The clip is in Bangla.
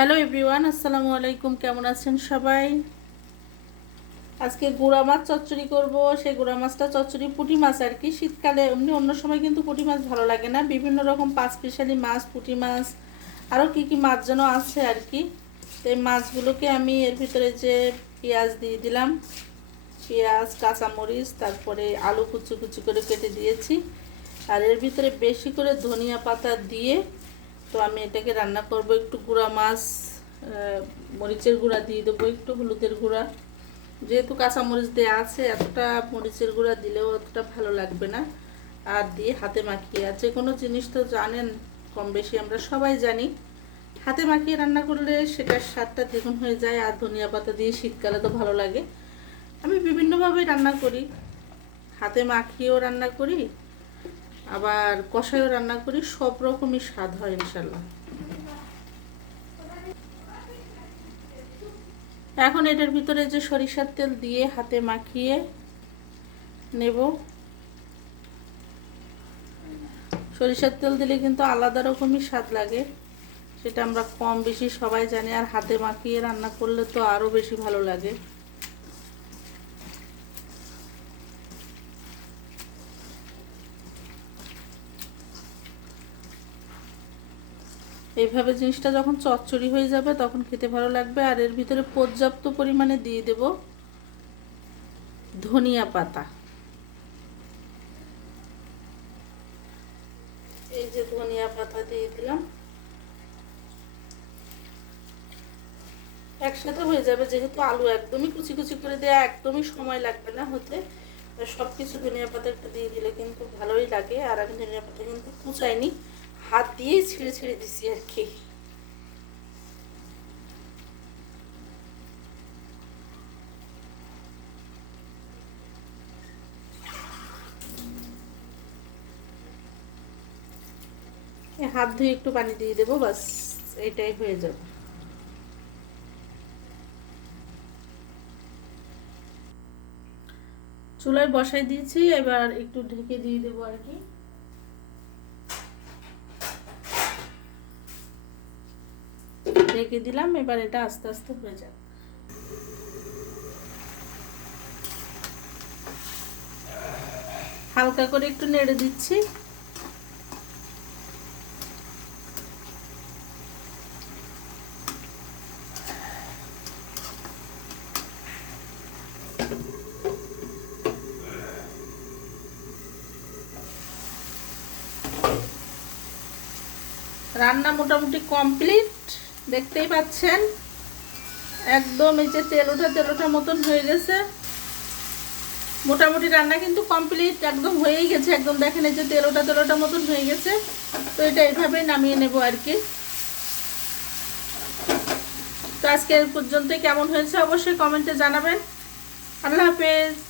হ্যালো এভরিওয়ান, আসসালামু আলাইকুম, কেমন আছেন সবাই? আজকে গুঁড়া মাছ চচ্চড়ি করব, সেই গুঁড়া মাছটা চচ্চড়ি, পুঁটি মাছ আর কি। শীতকালে এমনি অন্য সময় কিন্তু পুঁটি মাছ ভালো লাগে না। বিভিন্ন রকম পাঁচ স্পেশালি মাছ, পুঁটি মাছ আরও কি কি মাছ যেন আছে আর কি। তো এই মাছগুলোকে আমি এর ভিতরে যে পেঁয়াজ দিয়ে দিলাম, পেঁয়াজ, কাঁচামরিচ, তারপরে আলু কুচি কুচি করে কেটে দিয়েছি। আর এর ভিতরে বেশি করে ধনিয়া পাতা দিয়ে তো আমি এটাকে রান্না করব একটু গুঁড়া মাছ মরিচের গুঁড়া দিয়ে দেবো, একটু হলুদের গুঁড়া। যেহেতু কাঁচামরিচ দেওয়া আছে, এতটা মরিচের গুঁড়া দিলেও অতটা ভালো লাগবে না। আর দিয়ে হাতে মাখিয়ে, আর যে কোনো জিনিস তো জানেন কম বেশি আমরা সবাই জানি। হাতে মাখিয়ে রান্না করলে সেটার স্বাদটা দ্বিগুণ হয়ে যায়, আর ধনিয়া পাতা দিয়ে শীতকালে তো ভালো লাগে। আমি বিভিন্নভাবে রান্না করি। হাতে মাখিয়েও রান্না করি আবার কষাইও রান্না করি, সব রকমই স্বাদ হয় ইনশাল্লাহ এখন এটার ভিতরে যে সরিষার তেল দিয়ে হাতে মাখিয়ে নেব। সরিষার তেল দিলে কিন্তু আলাদা রকমই স্বাদ লাগে, সেটা আমরা কম বেশি সবাই জানি, আর হাতে মাখিয়ে রান্না করলে তো আরও বেশি ভালো লাগে। এইভাবে জিনিসটা যখন চচ্চড়ি হয়ে যাবে, তখন খেতে ভালো লাগবে। আর এর ভিতরে পর্যাপ্ত পরিমাণে দিয়ে দেব ধনিয়া পাতা। এই যে ধনিয়া পাতা দিয়ে দিলাম। একসাথে হয়ে যাবে, যেহেতু আলু একদমই কুচি কুচি করে দেওয়া একদমই সময় লাগবে না হতে। সব কিছু ধনিয়া পাতা একটা দিয়ে দিলে কিন্তু ভালোই লাগে। আর আমি ধনিয়া পাতা কিন্তু কুচাইনি। হাত দিয়েই ছিঁড়ে ছিঁড়ে দিছি আর কি। হাত ধুয়ে একটু পানি দিয়ে দেবো, বাস এটাই হয়ে যাবে। চুলায় বসাই দিয়েছি, এবার একটু ঢেকে দিয়ে দেবো আর কি। রেখে দিলাম, এবার এটা আস্তে আস্তে হয়ে যাবে। হালকা করে একটু নেড়ে দিচ্ছি। রান্না মোটামুটি কমপ্লিট। দেখতেই পাচ্ছেন? একদম এই যে তেল ওঠা তেল ওঠা মতন হয়ে গেছে। মোটামুটি রান্না কিন্তু কমপ্লিট, একদম হয়েই গেছে। একদম দেখেন এই যে তেল ওঠা তেল ওঠা মতন হয়ে গেছে। তো এটা এইভাবেই নামিয়ে নেব আর কি। তো আজকে এই পর্যন্ত কেমন হয়েছে অবশ্যই কমেন্টে জানাবেন। আল্লাহ হাফেজ।